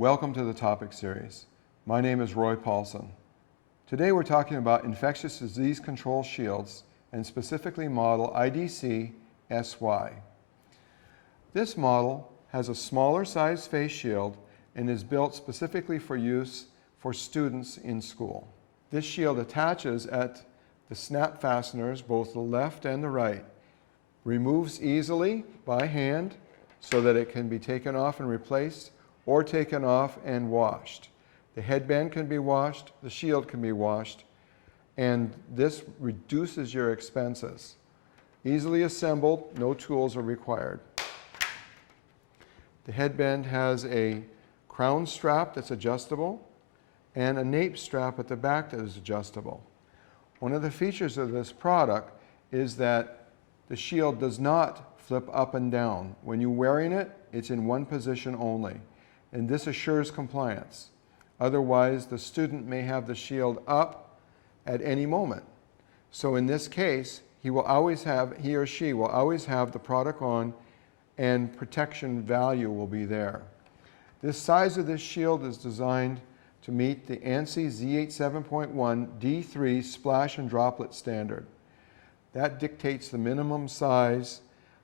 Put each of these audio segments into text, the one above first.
Welcome to the topic series. My name is Roy Paulson. Today we're talking about infectious disease control shields and specifically model IDC SY. This model has a smaller size face shield and is built specifically for use for students in school. This shield attaches at the snap fasteners, both the left and the right, removes easily by hand so that it can be taken off and replaced or taken off and washed. The headband can be washed, the shield can be washed, and this reduces your expenses. Easily assembled, no tools are required. The headband has a crown strap that's adjustable and a nape strap at the back that is adjustable. One of the features of this product is that the shield does not flip up and down. When you're wearing it, it's in one position only, and this assures compliance. Otherwise, the student may have the shield up at any moment. So in this case, he or she will always have the product on and protection value will be there. This size of this shield is designed to meet the ANSI Z87.1 D3 splash and droplet standard. That dictates the minimum size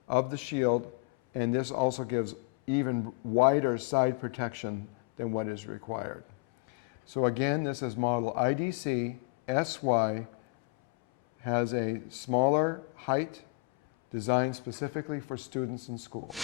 of the shield, and this also gives even wider side protection than what is required. So again, this is model IDC SY, has a smaller height designed specifically for students in school.